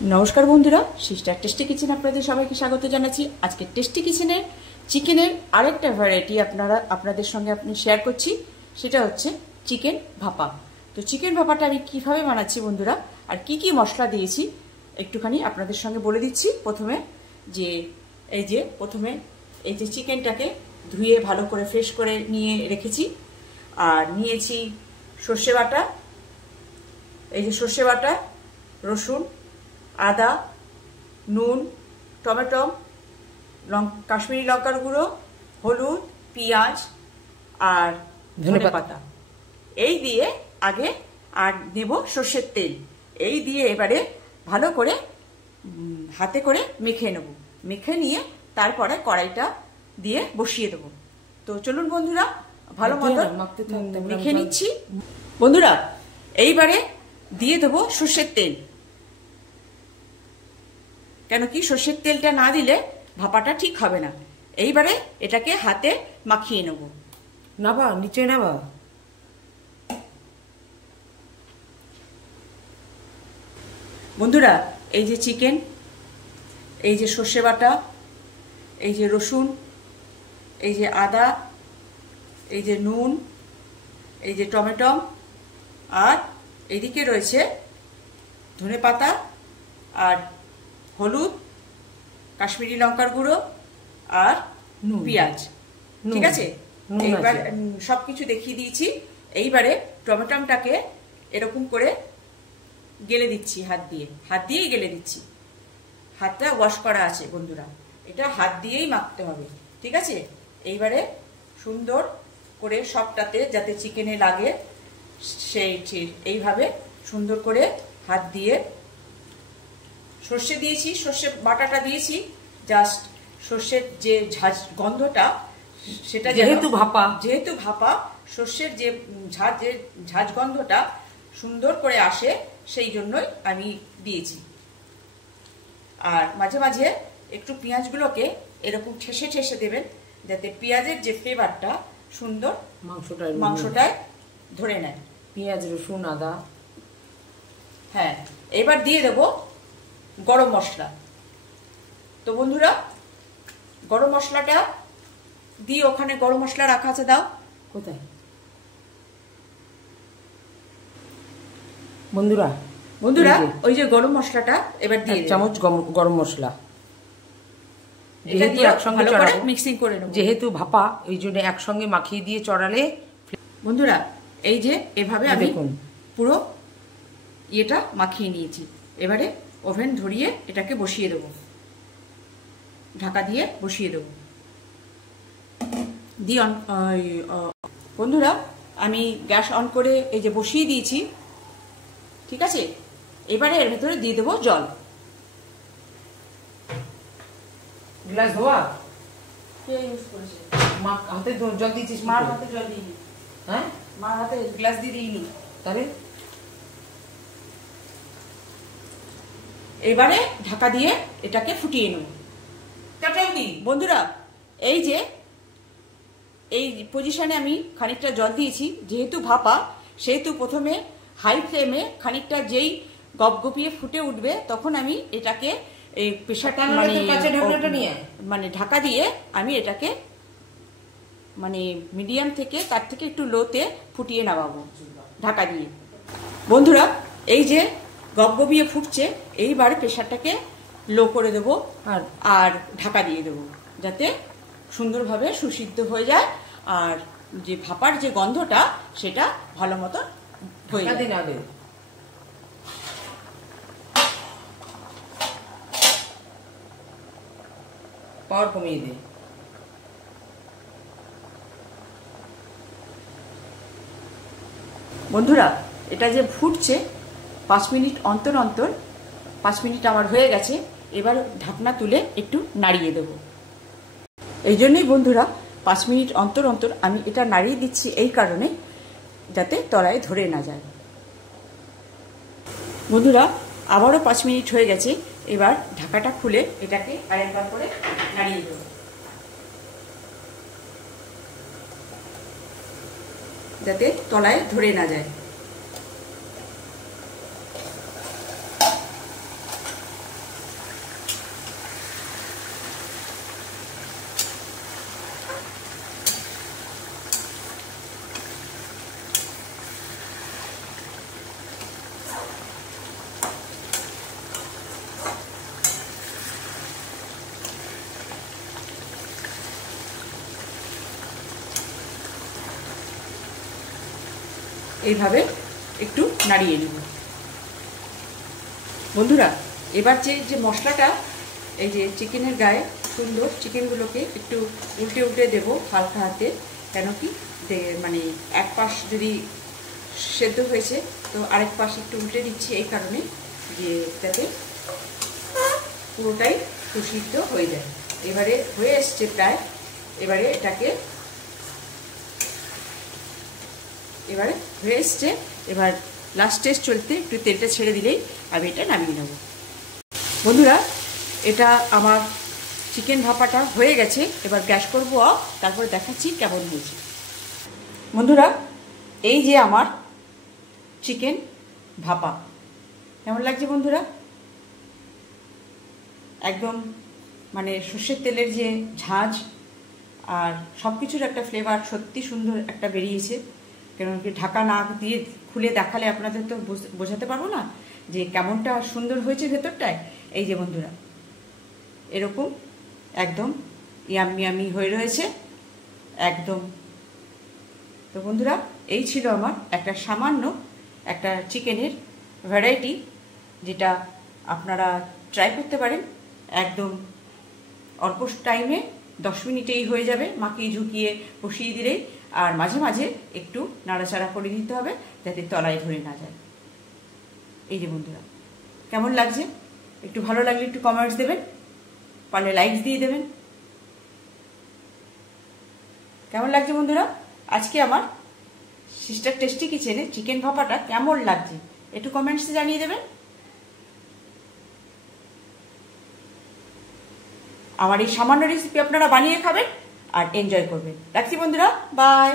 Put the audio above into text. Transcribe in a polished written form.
নমস্কার বন্ধুরা, sister tasty kitchen আপনাদের সবাইকে স্বাগত জানাচ্ছি। আজকে টেস্টি কিচেনের চিকেনের আরেকটা ভ্যারাইটি আপনাদের সঙ্গে শেয়ার করছি, সেটা হচ্ছে চিকেন ভাপা। তো চিকেন ভাপাটা আমি কিভাবে বানাচ্ছি বন্ধুরা, আর কি কি মশলা দিয়েছি একটুখানি আপনাদের সঙ্গে বলে দিচ্ছি। প্রথমে এই যে চিকেনটাকে ধুয়ে ভালো করে ফ্রেশ করে নিয়ে রেখেছি, আর নিয়েছি সর্ষে বাটা, এই যে সর্ষে বাটা, রসুন, আদা, নুন, টমেটো, কাশ্মীরি লঙ্কার গুঁড়ো, হলুদ, পেঁয়াজ আর ধনেপাতা। এই দিয়ে আগে আর নেব সর্ষের তেল। এই দিয়ে এবারে ভালো করে হাতে করে মেখে নেব। মেখে নিয়ে তারপরে কড়াইটা দিয়ে বসিয়ে দেব। তো চলুন বন্ধুরা, ভালো মতো মেখে নিচ্ছি। বন্ধুরা, এইবারে দিয়ে দেবো সর্ষের তেল। কেন কি, সর্ষের তেলটা না দিলে ভাপাটা ঠিক হবে না। এইবারে এটাকে হাতে মাখিয়ে নেব। নাবা নিচে নাবা। বন্ধুরা, এই যে চিকেন, এই যে সর্ষে বাটা, এই যে রসুন, এই যে আদা, এই যে নুন, এই যে টমেটো, আর এদিকে রয়েছে ধনেপাতা আর হলুদ, কাশ্মীরি লঙ্কার গুঁড়ো আর পেঁয়াজ। ঠিক আছে, এইবার সবকিছু দেখিয়ে দিয়েছি। এইবারে টমেটোটাকে এরকম করে গেলে দিচ্ছি, হাত দিয়েই গেলে দিচ্ছি। হাতটা ওয়াশ করা আছে বন্ধুরা, এটা হাত দিয়েই মাখতে হবে। ঠিক আছে, এইবারে সুন্দর করে সবটাতে যাতে চিকেনে লাগে সেই এইভাবে সুন্দর করে হাত দিয়ে, সর্ষে দিয়েছি, সর্ষে বাটাটা দিয়েছি, জাস্ট সর্ষের যে গন্ধটা, সেটা যেহেতু ভাপা সর্ষের যে ঝাঁজ গন্ধটা সুন্দর করে আসে, সেই জন্যই আমি দিয়েছি। আর মাঝে মাঝে একটু পেঁয়াজগুলোকে এরকম ঠেসে ঠেসে দেবেন, যাতে পেঁয়াজের যে ফ্লেভারটা সুন্দর মাংসটায় ধরে নেয়। পেঁয়াজ, রসুন, আদা। হ্যাঁ, এবার দিয়ে দেবো গরম মশলা। তো বন্ধুরা, গরম মশলাটা দিয়ে, ওখানে গরম মশলা রাখা আছে, দাও। কোথায় বন্ধুরা? ওই যে গরম মশলাটা এবার দিয়ে চামচ গরম মশলা, যেহেতু একসঙ্গে মিক্সিং করে নেব, যেহেতু ভাপা, এই জন্য একসঙ্গে মাখিয়ে দিয়ে চড়ালে। বন্ধুরা, এই যে এভাবে আমি পুরো ইয়েটা মাখিয়ে নিয়েছি। এবারে ওভেন ধরিয়ে এটাকে বসিয়ে দেব, ঢাকা দিয়ে বসিয়ে দেব। বন্ধুরা, আমি গ্যাস অন করে এই যে বসিয়ে দিয়েছি। ঠিক আছে, এবারে এর ভেতরে দিয়ে দেবো জল। গ্লাস ধোয়া হাতে জল দিয়েছিস? মার হাতে জল দিইনি। হ্যাঁ, মার হাতে গ্লাস দিয়ে দিইনি। তবে এবারে ঢাকা দিয়ে এটাকে ফুটিয়ে নেব। বন্ধুরা, এই যে এই পজিশনে আমি খানিকটা জল দিয়েছি, যেহেতু ভাপা, সেহেতু প্রথমে হাই ফ্লেমে খানিকটা যেই গপগপিয়ে ফুটে উঠবে, তখন আমি এটাকে এই প্রেসারটা মানে ঢাকা দিয়ে আমি এটাকে মানে মিডিয়াম থেকে তার থেকে একটু লোতে ফুটিয়ে নামাবো ঢাকা দিয়ে। বন্ধুরা, এই যে গপগপিয়ে ফুটছে, এইবার প্রেসারটাকে লো করে দেবো আর ঢাকা দিয়ে দেবো, যাতে সুন্দরভাবে সুসিদ্ধ হয়ে যায়, আর যে ভাপার যে গন্ধটা সেটা ভালো মতো হয়ে যাবে। পাওয়ার কমিয়ে দে। বন্ধুরা, এটা যে ফুটছে 5 মিনিট অন্তর অন্তর, 5 মিনিট আমার হয়ে গেছে। এবার ঢাকনা তুলে একটু নাড়িয়ে দেব। এই জন্যই বন্ধুরা 5 মিনিট অন্তর অন্তর আমি এটা নাড়িয়ে দিচ্ছি, এই কারণে যাতে তলায় ধরে না যায়। বন্ধুরা, আবারও 5 মিনিট হয়ে গেছে। এবার ঢাকাটা খুলে এটাকে আরেকবার করে নাড়িয়ে দেব, যাতে তলায় ধরে না যায়। এইভাবে একটু নাড়িয়ে নেব। বন্ধুরা, এবার যে মশলাটা এই যে চিকেনের গায়ে সুন্দর, চিকেনগুলোকে একটু উল্টে উল্টে দেবো হালকা হাতে। কেন কি মানে এক পাশ যদি সেদ্ধ হয়েছে তো আরেক পাশ একটু উল্টে দিচ্ছি, এই কারণে যে যাতে পুরোটাই সুসিদ্ধ হয়ে যায়। এবারে হয়ে এসছে প্রায়। এবারে এটাকে হয়ে এসছে। এবার লাস্ট স্টেজ চলতে একটু তেলটা ছেড়ে দিলেই আমি এটা নামিয়ে নেব। বন্ধুরা, এটা আমার চিকেন ভাপাটা হয়ে গেছে। এবার গ্যাস করবো অফ, তারপরে দেখাচ্ছি কেমন হয়েছে। বন্ধুরা, এই যে আমার চিকেন ভাপা কেমন লাগছে বন্ধুরা? একদম মানে সর্ষের তেলের যে ঝাঁঝ আর সব কিছুর একটা ফ্লেভার সত্যি সুন্দর একটা বেরিয়েছে। কেন কি ঢাকা না দিয়ে খুলে দেখালে আপনাদের তো বোঝাতে পারবো না যে কেমনটা সুন্দর হয়েছে ভেতরটায়। এই যে বন্ধুরা, এরকম একদম ইয়াম্মি ইয়াম্মি হয়ে রয়েছে একদম। তো বন্ধুরা, এই ছিল আমার একটা সামান্য একটা চিকেনের ভ্যারাইটি, যেটা আপনারা ট্রাই করতে পারেন। একদম অল্প টাইমে 10 মিনিটেই হয়ে যাবে, মাখিয়ে ঝুঁকিয়ে বসিয়ে দিলেই। আর মাঝে মাঝে একটু নাড়াচাড়া করে দিতে হবে যাতে তলায় ধরে না যায়। এই যে বন্ধুরা, কেমন লাগছে? একটু ভালো লাগলে একটু কমেন্টস দেবেন, পারলে লাইকস দিয়ে দেবেন। কেমন লাগছে বন্ধুরা আজকে আমার সিস্টার টেস্টি কিচেনে চিকেন ভাপাটা কেমন লাগছে একটু কমেন্টসে জানিয়ে দেবেন। আমার এই সামান্য রেসিপি আপনারা বানিয়ে খাবেন আর এনজয় করবেন। রাখছি বন্ধুরা, বাই।